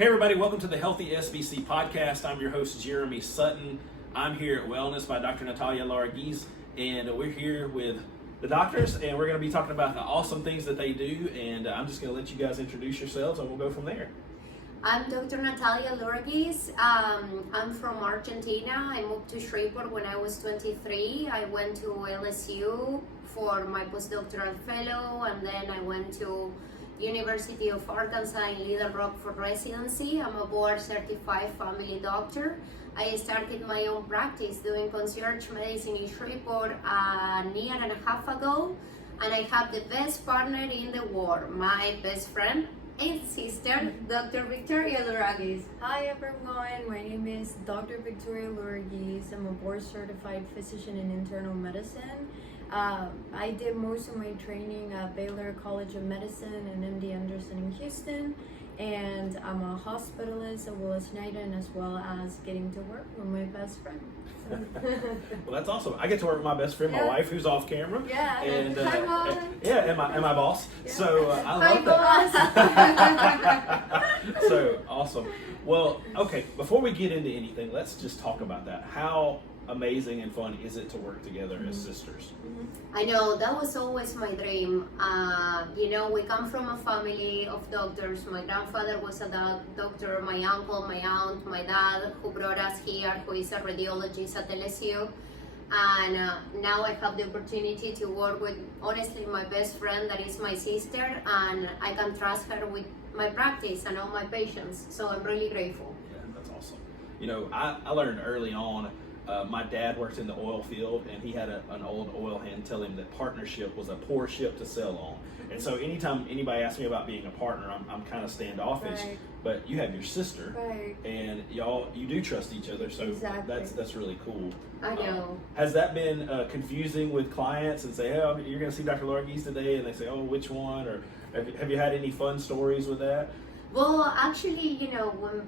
Hey everybody, welcome to the Healthy SBC podcast. I'm your host, Jeremy Sutton. I'm here at Wellness by Dr. Natalia and Luraguiz, and we're here with the doctors, and we're going to be talking about the awesome things that they do, and I'm just going to let you guys introduce yourselves, and we'll go from there. I'm Dr. Natalia Luraguiz. I'm from Argentina. I moved to Shreveport when I was 23. I went to LSU for my postdoctoral fellow, and then I went to University of Arkansas in Little Rock for residency. I'm a board certified family doctor. I started my own practice doing concierge medicine in Shreveport a year and a half ago, and I have the best partner in the world, my best friend and sister, Dr. Victoria Luraguiz. Hi everyone, my name is Dr. Victoria Luraguiz. I'm a board certified physician in internal medicine. I did most of my training at Baylor College of Medicine and MD Anderson in Houston, and I'm a hospitalist at Willis-Knighton, as well as getting to work with my best friend. Well, that's awesome. I get to work with my best friend, my wife, who's off camera. Yeah. And, Hi, Mom. and my boss. Yeah. So I love that. So awesome. Well, okay, before we get into anything, let's just talk about that. How amazing and fun is it to work together as sisters? I know, that was always my dream. We come from a family of doctors. My grandfather was a doctor, my uncle, my aunt, my dad, who brought us here, who is a radiologist at LSU. And now I have the opportunity to work with, honestly, my best friend, that is my sister, and I can trust her with my practice and all my patients. So I'm really grateful. Yeah, that's awesome. I learned early on, my dad worked in the oil field, and he had an old oil hand tell him that partnership was a poor ship to sail on. And so anytime anybody asks me about being a partner, I'm kind of standoffish. Right. But you have your sister, Right. and you do trust each other, so Exactly. that's really cool. I know. Has that been confusing with clients and say, oh, you're going to see Dr. Luraguiz today, and they say, oh, which one? Or have you had any fun stories with that? Well, actually, when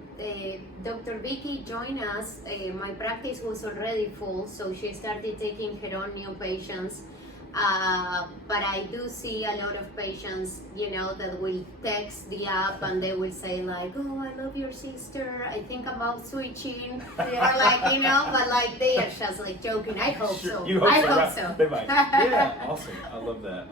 Dr. Vicky joined us, my practice was already full, so she started taking her own new patients. But I do see a lot of patients, that will text the app and they will say like, oh, I love your sister, I think about switching, or but they are just like joking. I hope so. You hope I so, hope right? so. They might. Yeah, awesome. I love that.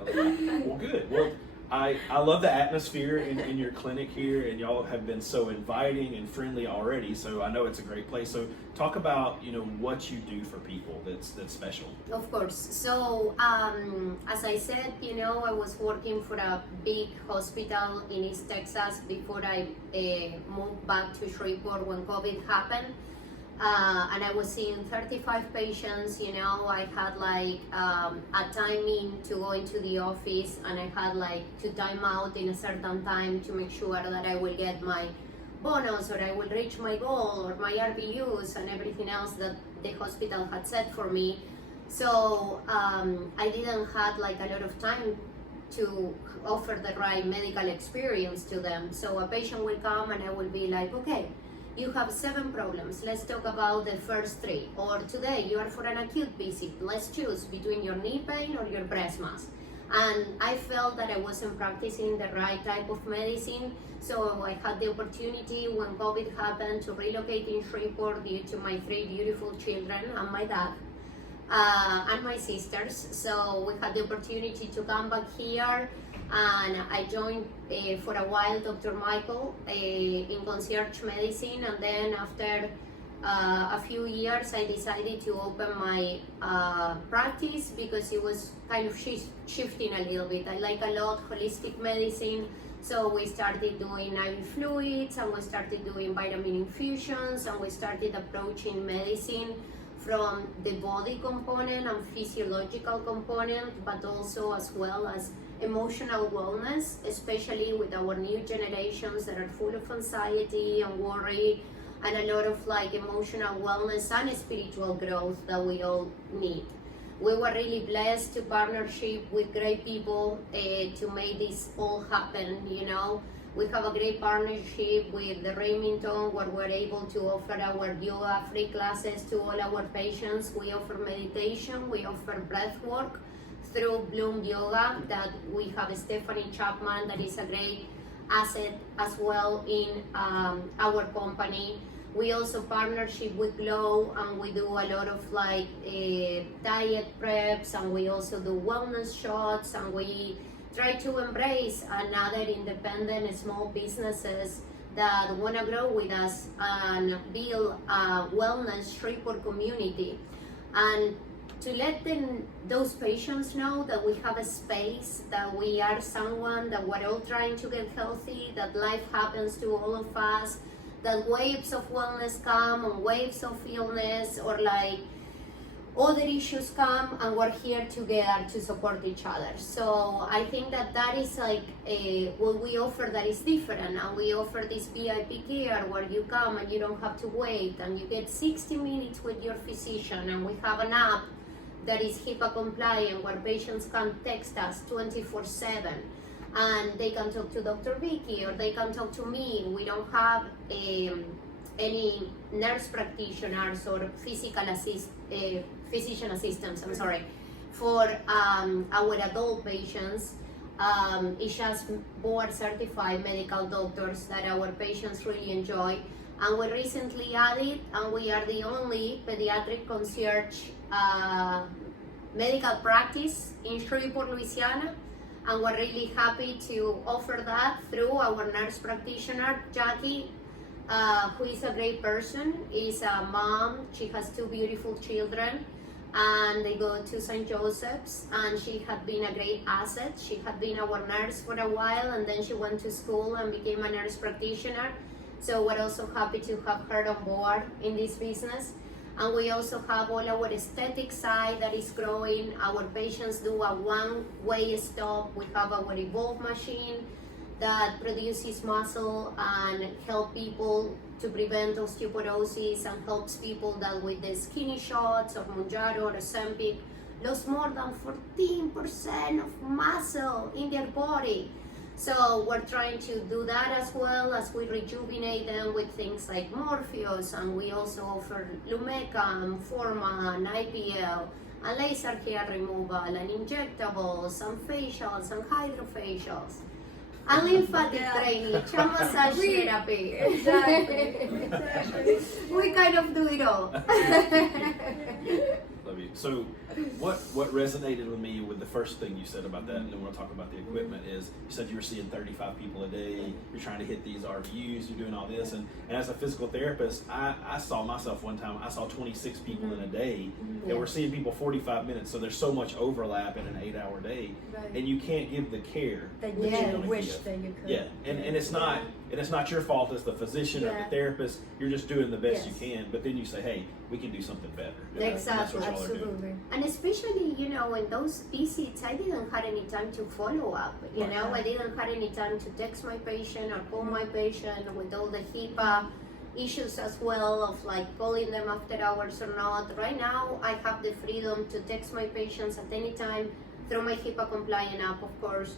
Well, good. Well, I love the atmosphere in your clinic here, and y'all have been so inviting and friendly already, so I know it's a great place. So talk about, what you do for people that's special. Of course. So, as I said, I was working for a big hospital in East Texas before I moved back to Shreveport when COVID happened. And I was seeing 35 patients, I had a timing to go into the office, and I had to time out in a certain time to make sure that I will get my bonus, or I will reach my goal, or my RVUs and everything else that the hospital had set for me. So I didn't have a lot of time to offer the right medical experience to them. So a patient will come and I will be like, okay, you have 7 problems. Let's talk about the first 3. Or today you are for an acute visit. Let's choose between your knee pain or your breast mass. And I felt that I wasn't practicing the right type of medicine. So I had the opportunity when COVID happened to relocate in Shreveport due to my 3 beautiful children and my dad and my sisters. So we had the opportunity to come back here. And I joined for a while Dr. Michael in concierge medicine, and then after a few years I decided to open my practice because it was kind of shifting a little bit. I like a lot holistic medicine, so we started doing IV fluids, and we started doing vitamin infusions, and we started approaching medicine from the body component and physiological component, but also as well as emotional wellness, especially with our new generations that are full of anxiety and worry, and a lot of emotional wellness and spiritual growth that we all need. We were really blessed to partnership with great people to make this all happen. We have a great partnership with the Remington, where we're able to offer our yoga free classes to all our patients. We offer meditation, we offer breath work through Bloom Yoga, that we have Stephanie Chapman, that is a great asset as well in our company. We also partnership with Glow, and we do a lot of like diet preps, and we also do wellness shots, and we try to embrace another independent small businesses that want to grow with us and build a wellness Shreveport community. And to let those patients know that we have a space, that we are someone, that we're all trying to get healthy, that life happens to all of us, that waves of wellness come and waves of illness or like other issues come, and we're here together to support each other. So I think that is like what we offer that is different, and we offer this VIP care where you come and you don't have to wait, and you get 60 minutes with your physician, and we have an app that is HIPAA compliant where patients can text us 24/7. And they can talk to Dr. Vicky or they can talk to me. We don't have any nurse practitioners or physician assistants, for our adult patients. It's just board certified medical doctors that our patients really enjoy. And we recently added, and we are the only pediatric concierge medical practice in Shreveport, Louisiana. And we're really happy to offer that through our nurse practitioner, Jackie, who is a great person, is a mom. She has 2 beautiful children, and they go to St. Joseph's, and she had been a great asset. She had been our nurse for a while, and then she went to school and became a nurse practitioner. So we're also happy to have her on board in this business. And we also have all our aesthetic side that is growing. Our patients do a one-way stop. We have our Evolve machine that produces muscle and help people to prevent osteoporosis, and helps people that with the skinny shots of Mounjaro or Ozempic lose more than 14% of muscle in their body. So we're trying to do that as well as we rejuvenate them with things like Morpheus, and we also offer Lumecam, Forma, and IPL, and laser hair removal, and injectables, and facials, and hydrofacials, and lymphatic drainage, and massage therapy. Exactly. We kind of do it all. Love you. So what resonated with me with the first thing you said about that, and then we'll talk about the equipment, is you said you were seeing 35 people a day, you're trying to hit these RVUs, you're doing all this, and as a physical therapist, I saw myself one time, I saw 26 people in a day, and we're seeing people 45 minutes, so there's so much overlap in an 8-hour day, and you can't give the care that you're you gonna wish give. that you could. Yeah, and it's not your fault as the physician or the therapist. You're just doing the best you can. But then you say, hey, we can do something better. Exactly. That's what y'all are doing. Absolutely. And especially, in those visits, I didn't have any time to follow up. I didn't have any time to text my patient or call my patient with all the HIPAA issues as well of like calling them after hours or not. Right now, I have the freedom to text my patients at any time through my HIPAA compliant app, of course.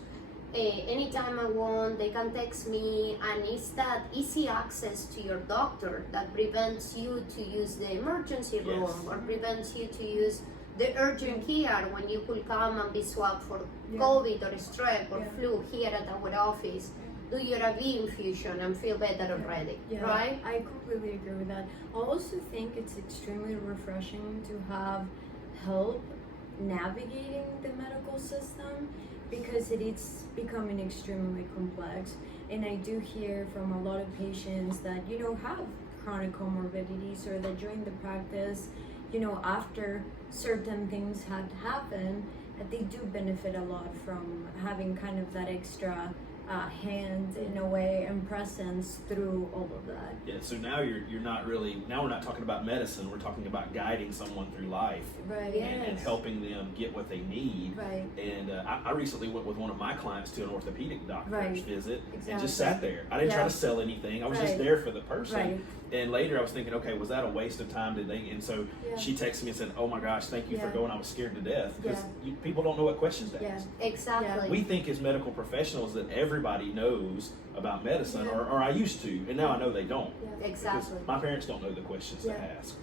Anytime I want, they can text me, and it's that easy access to your doctor that prevents you to use the emergency room or prevents you to use the urgent care when you could come and be swabbed for COVID or strep or flu here at our office, do your IV infusion and feel better already, right? I completely agree with that. I also think it's extremely refreshing to have help navigating the medical system, because it is becoming extremely complex. And I do hear from a lot of patients that, have chronic comorbidities, or that during the practice, after certain things had happened, that they do benefit a lot from having kind of that extra hand in a way and presence through all of that. Yeah, so now you're not really, now we're not talking about medicine, we're talking about guiding someone through life, Right. and helping them get what they need. Right. And I recently went with one of my clients to an orthopedic doctor's Right. visit, and Exactly. just sat there. I didn't try Yeah. to sell anything, I was Right. just there for the person. Right. And later I was thinking, okay, was that a waste of time? And so she texted me and said, oh my gosh, thank you for going, I was scared to death, because people don't know what questions to ask. Exactly. We think as medical professionals that everybody knows about medicine, or I used to, and now I know they don't. Exactly. Because my parents don't know the questions to ask.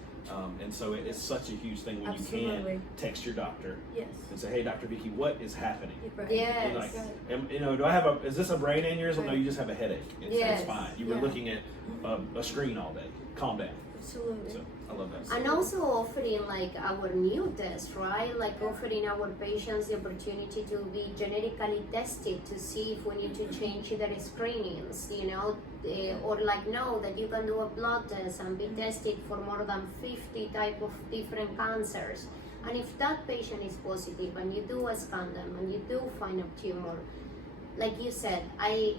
And so it's such a huge thing when you Absolutely. can text your doctor Yes. and say, hey, Dr. Vicky, what is happening? Right. Yes. You're like, do I have is this a brain aneurysm? No, Right. you just have a headache. It's Yes. fine. You were Yeah. looking at a screen all day. Calm down. Absolutely. So I love that. And also offering like our new test, right? Like offering our patients the opportunity to be genetically tested to see if we need to change their screenings, or like know that you can do a blood test and be tested for more than 50 type of different cancers. And if that patient is positive and you do a scan them and you do find a tumor, like you said, I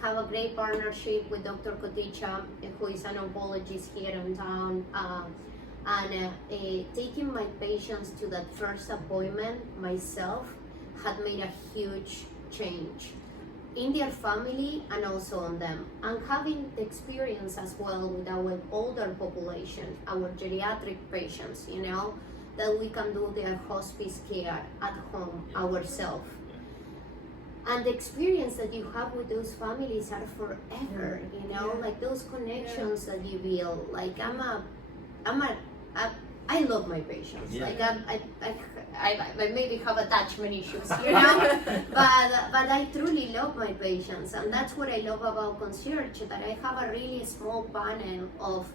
have a great partnership with Dr. Koticha, who is an oncologist here in town, and taking my patients to that first appointment myself had made a huge change in their family and also on them. And having the experience as well with our older population, our geriatric patients, that we can do their hospice care at home ourselves. And the experience that you have with those families are forever, like those connections that you build. Like I love my patients. Yeah. Like I maybe have attachment issues, but I truly love my patients, and that's what I love about Concierge. That I have a really small panel of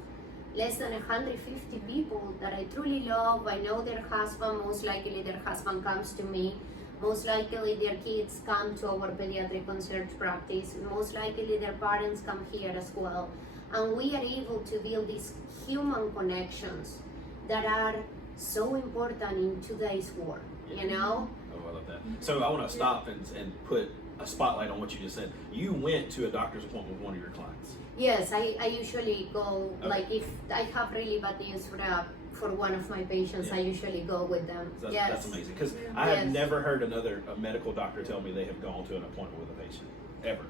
less than 150 people that I truly love. I know their husband. Most likely, their husband comes to me. Most likely their kids come to our pediatric concierge practice. Most likely their parents come here as well. And we are able to build these human connections that are so important in today's world, Oh, I love that. So I want to stop and put a spotlight on what you just said. You went to a doctor's appointment with one of your clients. Yes, I usually go, Okay. like if I have really bad news for one of my patients, Yeah. I usually go with them. That's amazing, because Yeah. I have Yes. never heard a medical doctor tell me they have gone to an appointment with a patient, ever.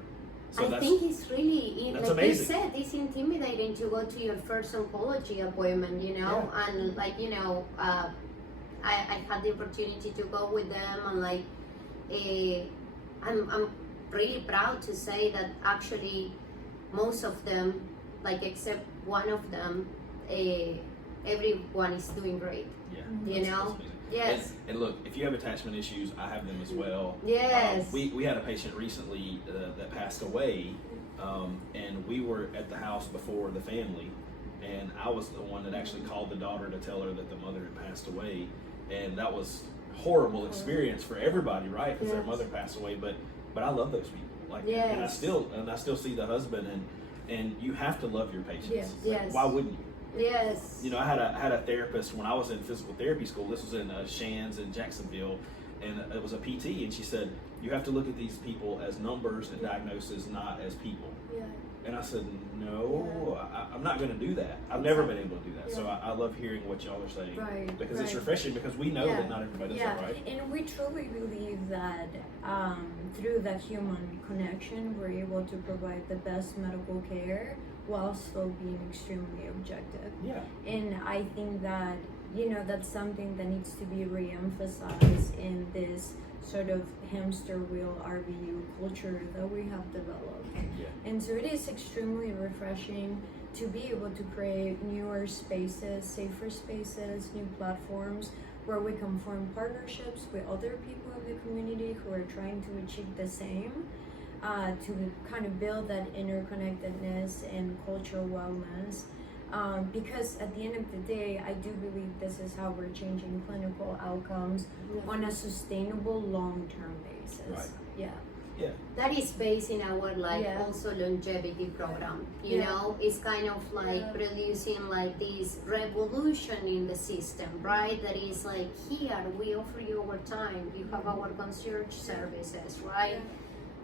So I think it's really, that's like amazing. you said, it's intimidating to go to your first oncology appointment, Yeah. and like, I had the opportunity to go with them, and like, I'm really proud to say that actually most of them, like except one of them, everyone is doing great. Yeah. You That's know? amazing. Yes. And look, if you have attachment issues, I have them as well. Yes. We had a patient recently that passed away, and we were at the house before the family, and I was the one that actually called the daughter to tell her that the mother had passed away, and that was horrible experience for everybody, right? Because their Yes. mother passed away, but I love those people. Like, Yes. and I still see the husband, and you have to love your patients. Yes. Like, Yes. why wouldn't you? Yes. I had a therapist when I was in physical therapy school. This was in Shands in Jacksonville, and it was a PT, and she said, you have to look at these people as numbers and diagnoses, not as people. Yeah. And I said, no, I'm not going to do that. I've never been able to do that. So Yeah. I love hearing what y'all are saying, Right, because it's right. refreshing, because we know that not everybody does Yeah, that, right? and we truly believe that through that human connection, we're able to provide the best medical care while still being extremely objective. Yeah. And I think that, that's something that needs to be re-emphasized in this sort of hamster wheel RVU culture that we have developed. Yeah. And so it is extremely refreshing to be able to create newer spaces, safer spaces, new platforms where we can form partnerships with other people in the community who are trying to achieve the same, to kind of build that interconnectedness and cultural wellness. Because at the end of the day, I do believe this is how we're changing clinical outcomes on a sustainable long-term basis. Right. Yeah. Yeah. That is based in our Yeah. also longevity program. You Yeah. know, it's kind of like Yeah. producing like this revolution in the system, right? That is like, here we offer you our time, you have our concierge services, right?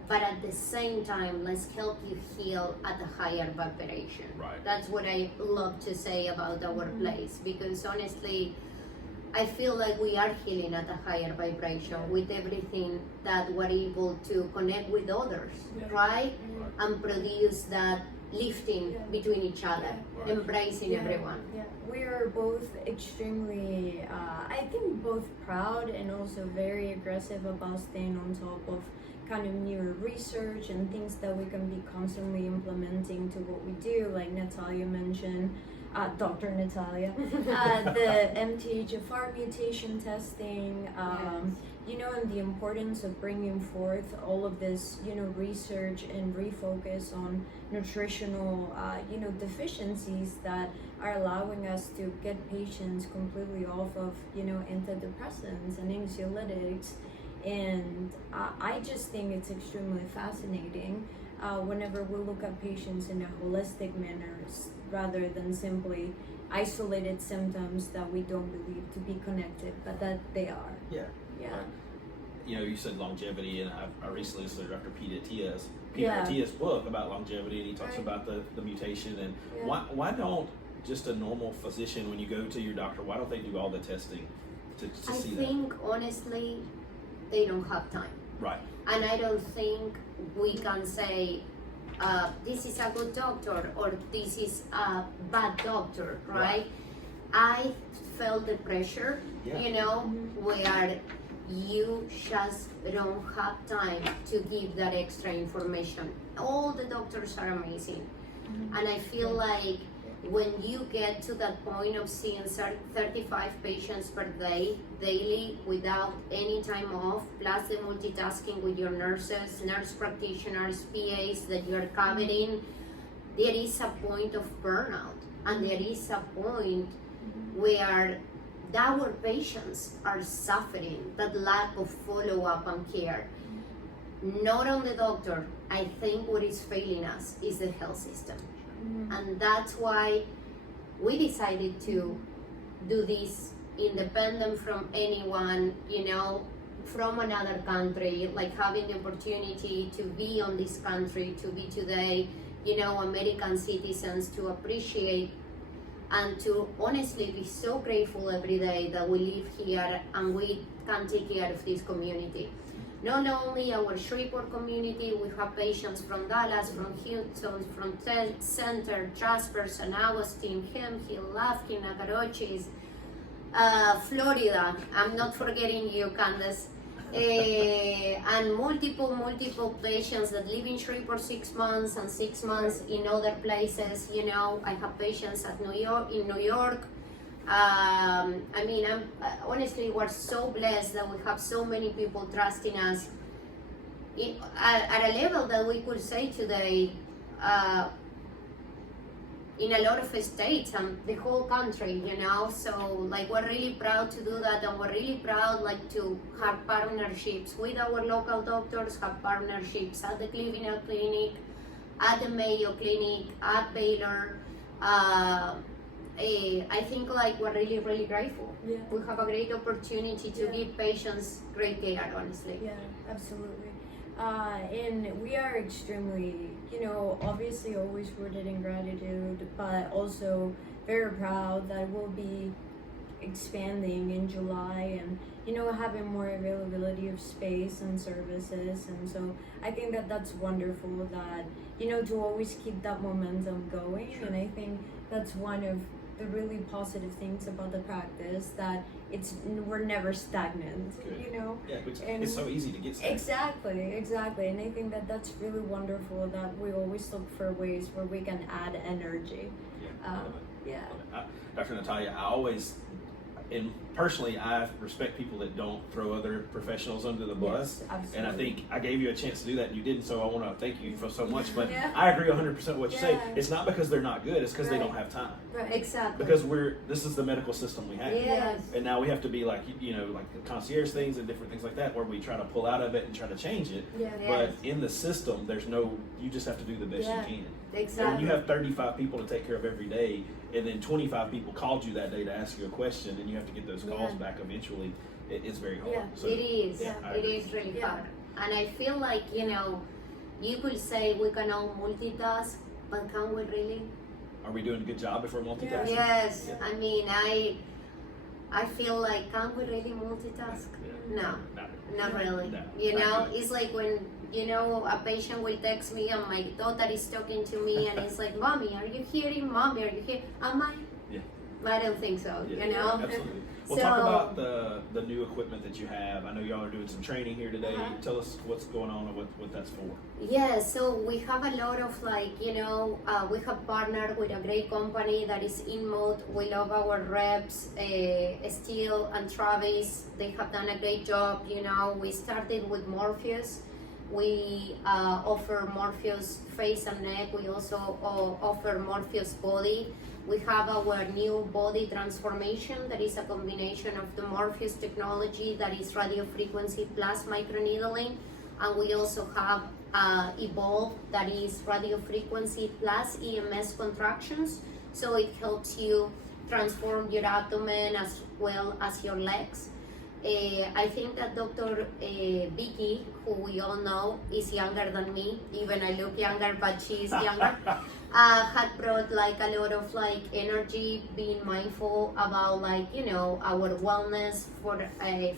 But at the same time, let's help you heal at a higher vibration. Right. That's what I love to say about our place, because honestly, I feel like we are healing at a higher vibration with everything that we're able to connect with others, right? And produce that lifting between each other, Right. embracing everyone. Yeah, we are both extremely, I think both proud and also very aggressive about staying on top of kind of newer research and things that we can be constantly implementing to what we do, like Natalia mentioned, Dr. Natalia, the MTHFR mutation testing, you know, and the importance of bringing forth all of this, you know, research and refocus on nutritional, you know, deficiencies that are allowing us to get patients completely off of, you know, antidepressants and anxiolytics. And I just think it's extremely fascinating whenever we look at patients in a holistic manner rather than simply isolated symptoms that we don't believe to be connected, but that they are. Yeah. Yeah. Right. You know, you said longevity, and I recently listened to Dr. Peter Attia's book about longevity, and he talks about the mutation. And why don't just a normal physician, when you go to your doctor, why don't they do all the testing to see that? I think honestly, they don't have time. Right. And I don't think we can say this is a good doctor or this is a bad doctor, right? I felt the pressure, you know, where you just don't have time to give that extra information. All the doctors are amazing. And I feel like when you get to that point of seeing 35 patients per day, daily, without any time off, plus the multitasking with your nurses, nurse practitioners, PAs that you're covering, there is a point of burnout. And there is a point where our patients are suffering that lack of follow-up and care. Not on the doctor. I think what is failing us is the health system. And that's why we decided to do this independent from anyone, you know, from another country, like having the opportunity to be on this country, to be today, you know, American citizens, to appreciate and to honestly be so grateful every day that we live here and we can take care of this community. Not only our Shreveport community, we have patients from Dallas, from Houston, from Center, Jasper, San Augustine, Hemphill, Lufkin, Nacoroches, Florida. I'm not forgetting you, Candace. And multiple patients that live in Shreveport 6 months and 6 months in other places. You know, I have patients in New York. I mean, honestly, we're so blessed that we have so many people trusting us at a level that we could say today in a lot of states and the whole country, you know. So, like, we're really proud to do that, and we're really proud, like, to have partnerships with our local doctors, have partnerships at the Cleveland Clinic, at the Mayo Clinic, at Baylor. I think like we're really grateful. Yeah. We have a great opportunity to give patients great care, honestly. Yeah, absolutely. And we are extremely, you know, obviously always rooted in gratitude, but also very proud that we'll be expanding in July and, you know, having more availability of space and services. And so I think that that's wonderful that, you know, to always keep that momentum going. Sure. And I think that's one of the really positive things about the practice, that we're never stagnant. Good. You know. Yeah, which And it's so easy to get started. Exactly, and I think that that's really wonderful that we always look for ways where we can add energy. Yeah, love it. Yeah. Love it. Dr. Natalia, I always, and personally, I respect people that don't throw other professionals under the bus. Yes, absolutely. And I think I gave you a chance to do that, and you didn't, so I want to thank you for so much. But Yeah. I agree 100% with what you say. Yeah. It's not because they're not good, it's because they Right. don't have time. Right. Exactly. Because this is the medical system we have. Yes. And now we have to be like, you know, like the concierge things and different things like that, where we try to pull out of it and try to change it. Yeah. But in the system, you just have to do the best Yeah. you can. Exactly. And when you have 35 people to take care of every day, and then 25 people called you that day to ask you a question, and you have to get those calls Yeah. back eventually, it's very hard. Yeah. So, It is. yeah, I It agree. is really Yeah. hard. And I feel like, you know, you could say we can all multitask, but can we really? Are we doing a good job if we're multitasking? Yes. Yeah. I mean, I feel like, can we really multitask? Yeah. No. Not really. No, You I know, agree. it's like when, you know, a patient will text me and my daughter is talking to me and it's like, Mommy, are you hearing? Mommy, are you hearing? Am I? Yeah. I don't think so. Yeah, You know. Absolutely. Well, So- talk about the new equipment that you have. I know y'all are doing some training here today. Tell us what's going on and what that's for. Yeah, so we have a lot of we have partnered with a great company that is InMode. We love our reps, Steele and Travis. They have done a great job. We started with Morpheus. We offer Morpheus face and neck. We also offer Morpheus body. We have our new body transformation that is a combination of the Morpheus technology that is radio frequency plus microneedling. And we also have Evolve that is radio frequency plus EMS contractions. So it helps you transform your abdomen as well as your legs. I think that Dr. Vicky, who we all know is younger than me, even I look younger, but she is younger, had brought like a lot of like energy, being mindful about our wellness for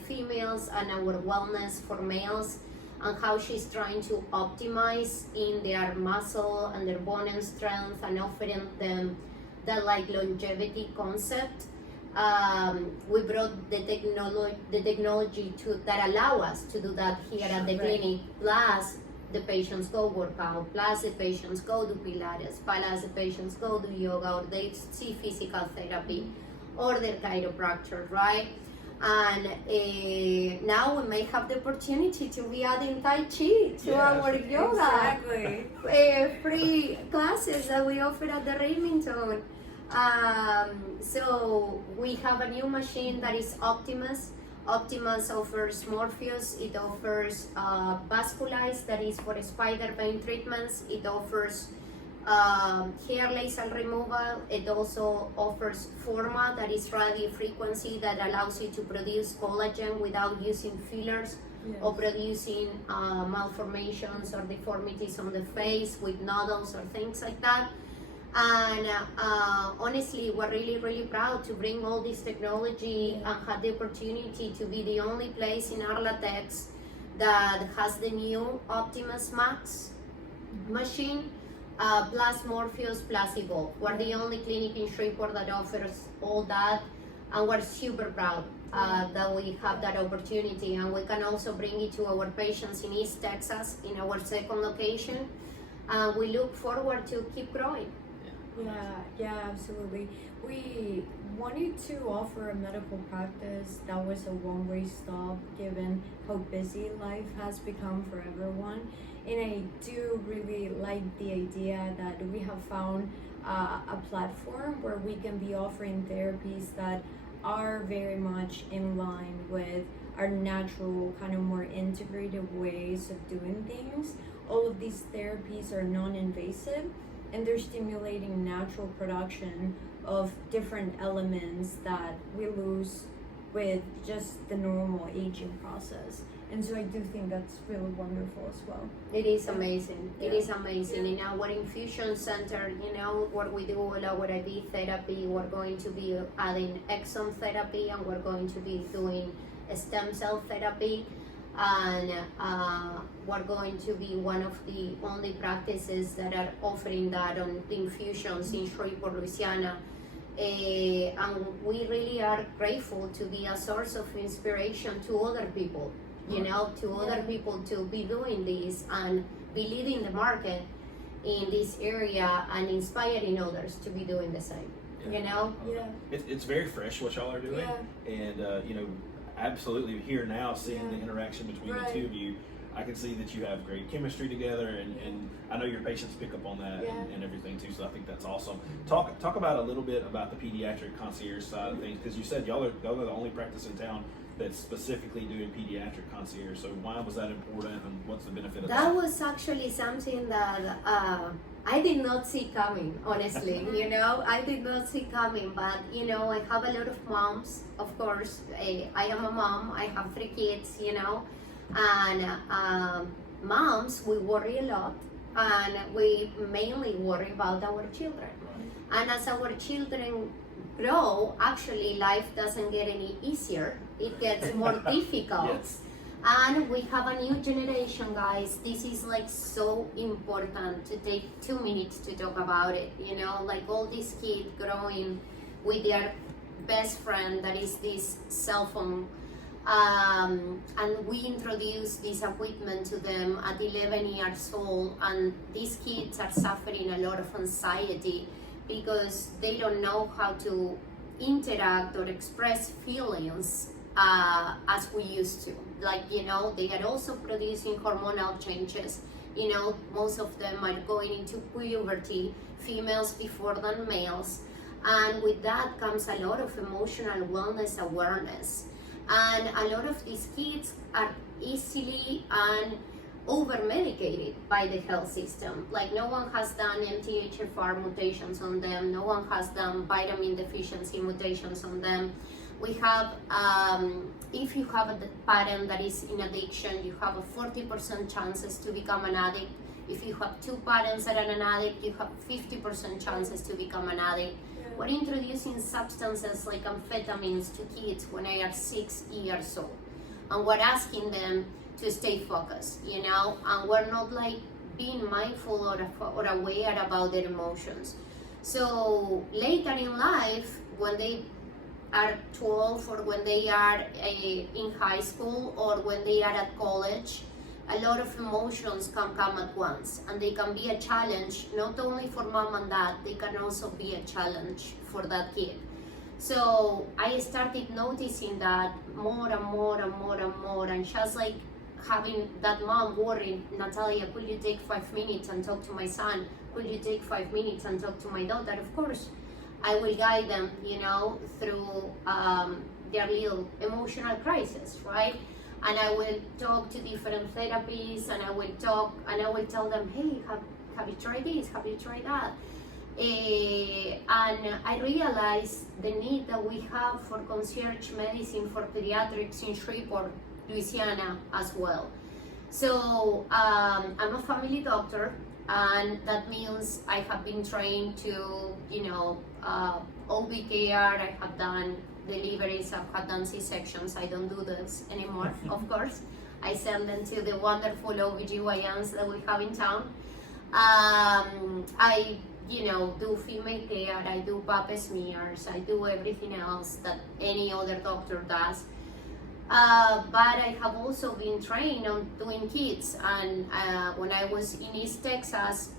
females and our wellness for males, and how she's trying to optimize in their muscle and their bone and strength and offering them the longevity concept. We brought the technology that allow us to do that here at the clinic, plus the patients go work out, plus the patients go do Pilates, plus the patients go do yoga, or they see physical therapy, or their chiropractor, right? And now we may have the opportunity to be adding Tai Chi to our yoga. Exactly. Free classes that we offer at the Remington. So we have a new machine that is Optimus. Optimus offers Morpheus. It offers Vasculize, that is for spider vein treatments. It offers hair laser removal. It also offers Forma, that is radio frequency, that allows you to produce collagen without using fillers. Yes. Or producing malformations or deformities on the face with nodules or things like that. And honestly, we're really, really proud to bring all this technology and have the opportunity to be the only place in Arlatex that has the new Optimus Max machine, plus Morpheus, plus Evolve. We're the only clinic in Shreveport that offers all that, and we're super proud that we have that opportunity, and we can also bring it to our patients in East Texas in our second location. We look forward to keep growing. Yeah, absolutely. We wanted to offer a medical practice that was a one-way stop, given how busy life has become for everyone. And I do really like the idea that we have found a platform where we can be offering therapies that are very much in line with our natural, kind of more integrated ways of doing things. All of these therapies are non-invasive, and they're stimulating natural production of different elements that we lose with just the normal aging process. And so I do think that's really wonderful as well. It is amazing. It Yeah. is amazing. In our infusion center, where we do all our IV therapy, we're going to be adding exome therapy, and we're going to be doing stem cell therapy. And we're going to be one of the only practices that are offering that on the infusions in Shreveport, Louisiana. And we really are grateful to be a source of inspiration to other people, to other people to be doing this and be leading the market in this area and inspiring others to be doing the same, Yeah. It's very fresh what y'all are doing, and absolutely here now seeing the interaction between the two of you, I can see that you have great chemistry together, and I know your patients pick up on that and everything too, so I think that's awesome. Talk about a little bit about the pediatric concierge side of things, because you said y'all are the only practice in town that's specifically doing pediatric concierge, so why was that important, and what's the benefit of that? That was actually something that I did not see coming, honestly. I did not see coming, but I have a lot of moms, of course. I am a mom, I have 3 kids, and moms, we worry a lot, and we mainly worry about our children. And as our children grow, actually life doesn't get any easier, it gets more difficult. Yes. And we have a new generation, guys. This is so important to take 2 minutes to talk about it. All these kids growing with their best friend that is this cell phone. And we introduce this equipment to them at 11 years old, and these kids are suffering a lot of anxiety because they don't know how to interact or express feelings as we used to. Like, you know, they are also producing hormonal changes. You know, most of them are going into puberty, females before than males. And with that comes a lot of emotional wellness awareness. And a lot of these kids are easily and over-medicated by the health system. Like, no one has done MTHFR mutations on them, no one has done vitamin deficiency mutations on them. We have, if you have a parent that is in addiction, you have a 40% chances to become an addict. If you have two parents that are an addict, you have 50% chances to become an addict. We're introducing substances like amphetamines to kids when they are 6 years old. And we're asking them to stay focused, you know, and we're not like being mindful or aware about their emotions. So later in life, when they are 12 or when they are in high school or when they are at college, a lot of emotions can come at once, and they can be a challenge not only for mom and dad, they can also be a challenge for that kid. So I started noticing that more and more and more and more, and just like having that mom worried, Natalia, could you take 5 minutes and talk to my son? Could you take 5 minutes and talk to my daughter? Of course, I will guide them, you know, through their little emotional crisis, right? And I will talk to different therapies, and I will tell them, hey, have you tried this? Have you tried that? And I realized the need that we have for concierge medicine for pediatrics in Shreveport, Louisiana as well. So I'm a family doctor, and that means I have been trained to, you know, OB care. I have done deliveries, I've had done C-sections. I don't do this anymore, of course. I send them to the wonderful OBGYNs that we have in town. I, you know, do female care, I do pap smears, I do everything else that any other doctor does. But I have also been trained on doing kids, and when I was in East Texas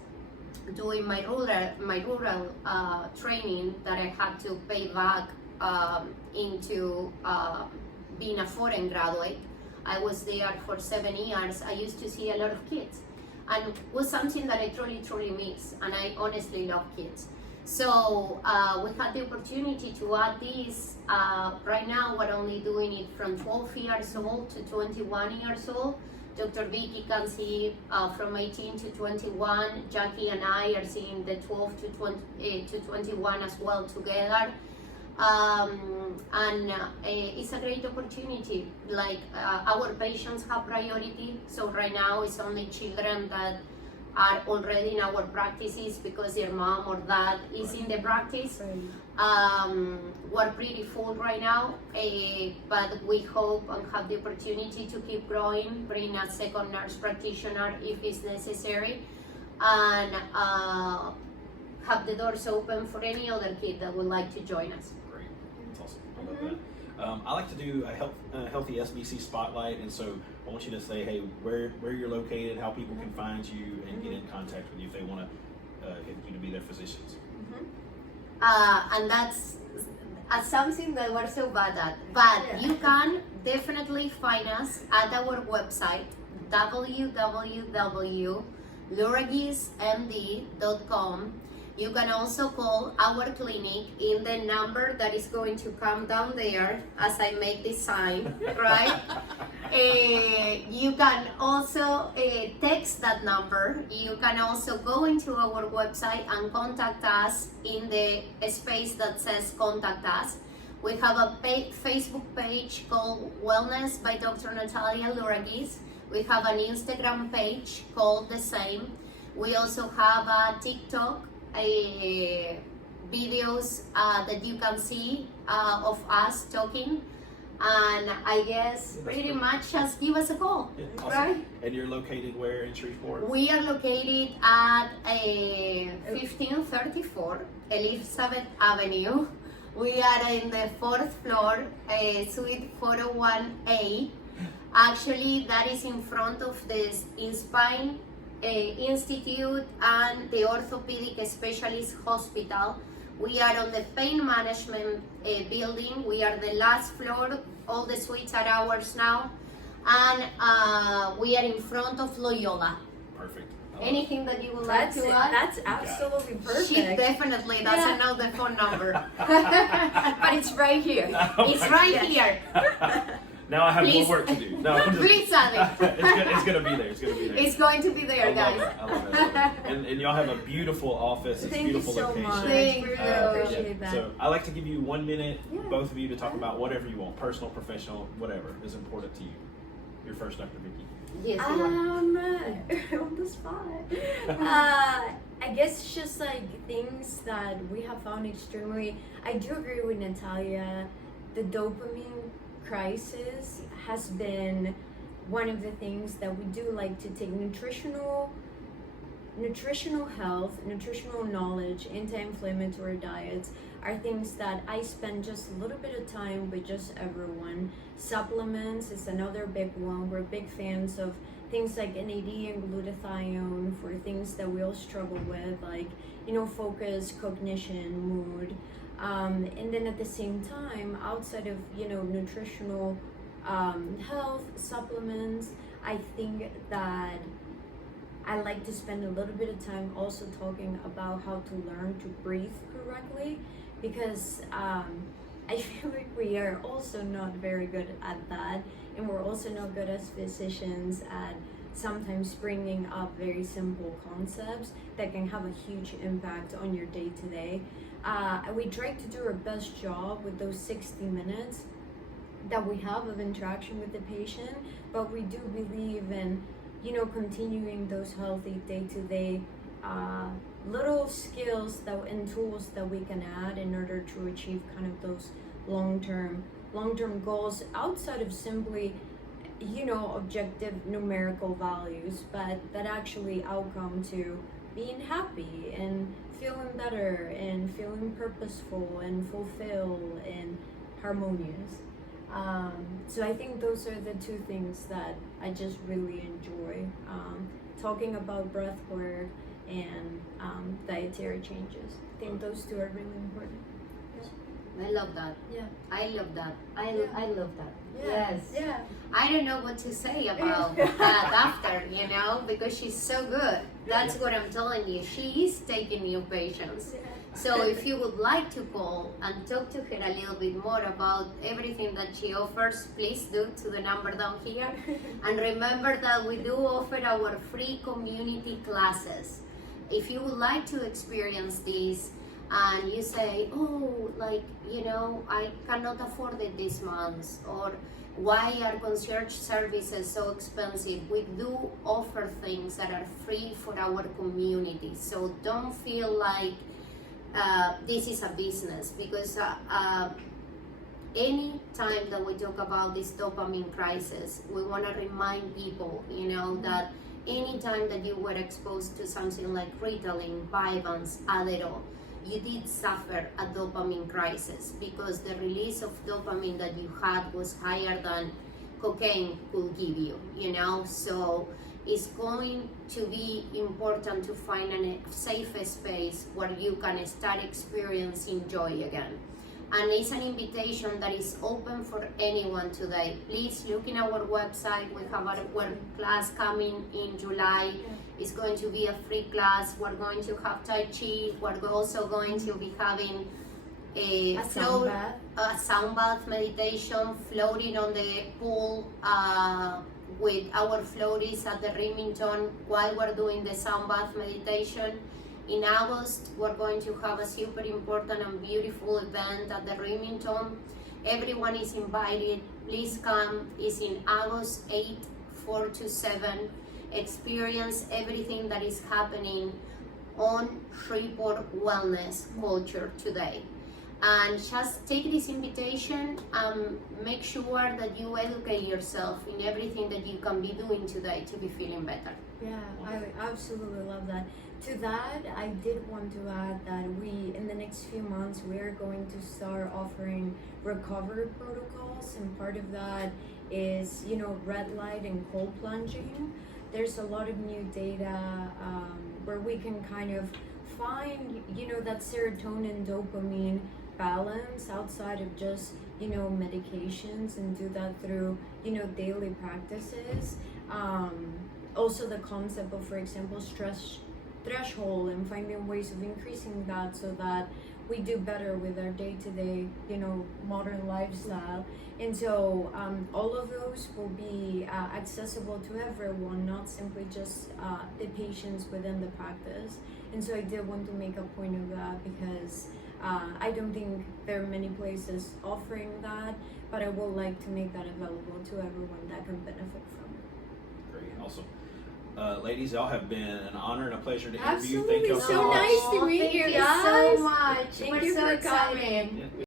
doing my rural training that I had to pay back into being a foreign graduate. I was there for 7 years. I used to see a lot of kids, and it was something that I truly miss, and I honestly love kids. So we had the opportunity to add this. Right now we're only doing it from 12 years old to 21 years old. Dr. Vicky can see from 18 to 21. Jackie and I are seeing the 12 to 21 as well together. And it's a great opportunity. Like our patients have priority, so right now it's only children that are already in our practices because their mom or dad is in the practice. We're pretty full right now, but we hope and have the opportunity to keep growing, bring a second nurse practitioner if it's necessary, and have the doors open for any other kid that would like to join us. Awesome. I love that. I like to do a healthy SBC spotlight, and so I want you to say, hey, where you're located, how people can find you, and get in contact with you if they want to get you to be their physicians. And that's something that we're so bad at. But you can definitely find us at our website, www.luraguizmd.com. You can also call our clinic in the number that is going to come down there as I make this sign, right? You can also text that number. You can also go into our website and contact us in the space that says contact us. We have a Facebook page called Wellness by Dr. Natalia Luraguiz. We have an Instagram page called the same. We also have a TikTok videos that you can see of us talking, and I guess pretty much just give us a call. Yeah, awesome. Right? And you're located where in Shreveport? We are located at 1534 Elizabeth Avenue, We are in the 4th floor, suite 401A. Actually, that is in front of the Spine Institute and the Orthopedic Specialist Hospital. We are on the pain management building. We are the last floor. All the suites are ours now. And we are in front of Loyola. Perfect. Anything that you would like to add? That's absolutely perfect. She definitely doesn't know the phone number. But it's right here. It's right here. Now I have Please. more work to do. No, I'm just, Please add it. it's gonna be there. It's gonna be there. It's going to be there, I love guys. it. I love it. I love it. And y'all have a beautiful office. It's a Thank you beautiful so location. much. Thank We you. really appreciate that. So I like to give you 1 minute, Yeah. both of you, to talk about whatever you want, personal, professional, whatever is important to you. You're first, Dr. Vicky. Yes, you are. On the spot. I guess it's just like things that we have found extremely. I do agree with Natalia. The dopamine crisis has been one of the things that we do like to take nutritional health, nutritional knowledge, anti-inflammatory diets are things that I spend just a little bit of time with just everyone. Supplements is another big one. We're big fans of things like NAD and glutathione for things that we all struggle with, like, focus, cognition, mood. And then at the same time, outside of, nutritional health, supplements, I think that I like to spend a little bit of time also talking about how to learn to breathe correctly, because I feel like we are also not very good at that, and we're also not good as physicians at sometimes bringing up very simple concepts that can have a huge impact on your day-to-day. We try to do our best job with those 60 minutes that we have of interaction with the patient, but we do believe in continuing those healthy day-to-day little skills and tools that we can add in order to achieve kind of those long-term goals outside of simply objective numerical values, but that actually outcome to being happy and feeling better and feeling purposeful and fulfilled and harmonious. So I think those are the two things that I just really enjoy, talking about breath work and dietary changes. I think those two are really important. I love that. Yeah. I love that. I love that. Yeah. Yes. Yeah. I don't know what to say about that after, because she's so good. That's what I'm telling you. She is taking new patients. So if you would like to call and talk to her a little bit more about everything that she offers, please do to the number down here. And remember that we do offer our free community classes. If you would like to experience this and you say, I cannot afford it this month, or why are concierge services so expensive? We do offer things that are free for our community. So don't feel like this is a business, because any time that we talk about this dopamine crisis, we want to remind people, that any time that you were exposed to something like Ritalin, Vyvanse, Adderall, you did suffer a dopamine crisis, because the release of dopamine that you had was higher than cocaine could give you, So it's going to be important to find a safe space where you can start experiencing joy again. And it's an invitation that is open for anyone today. Please look in our website. We have our class coming in July. It's going to be a free class. We're going to have Tai Chi. We're also going to be having a sound bath meditation, floating on the pool with our floaties at the Remington while we're doing the sound bath meditation. In August, we're going to have a super important and beautiful event at the Remington. Everyone is invited. Please come. It's in August 8, 4 to 7. Experience everything that is happening on Shreveport wellness culture today. And just take this invitation and make sure that you educate yourself in everything that you can be doing today to be feeling better. Yeah, I absolutely love that. To that, I did want to add that we, in the next few months, we are going to start offering recovery protocols, and part of that is, red light and cold plunging. There's a lot of new data where we can kind of find, that serotonin dopamine balance outside of just, medications, and do that through, daily practices. Also the concept of, for example, stress threshold, and finding ways of increasing that so that we do better with our day-to-day, modern lifestyle. And so all of those will be accessible to everyone, not simply just the patients within the practice. And so I did want to make a point of that, because I don't think there are many places offering that, but I would like to make that available to everyone that can benefit from it. Great, awesome. Ladies, y'all have been an honor and a pleasure to interview. Absolutely, Thank y'all so so much. nice to meet Thank you you guys. so much. Thank We're you so for excited. coming. Yeah.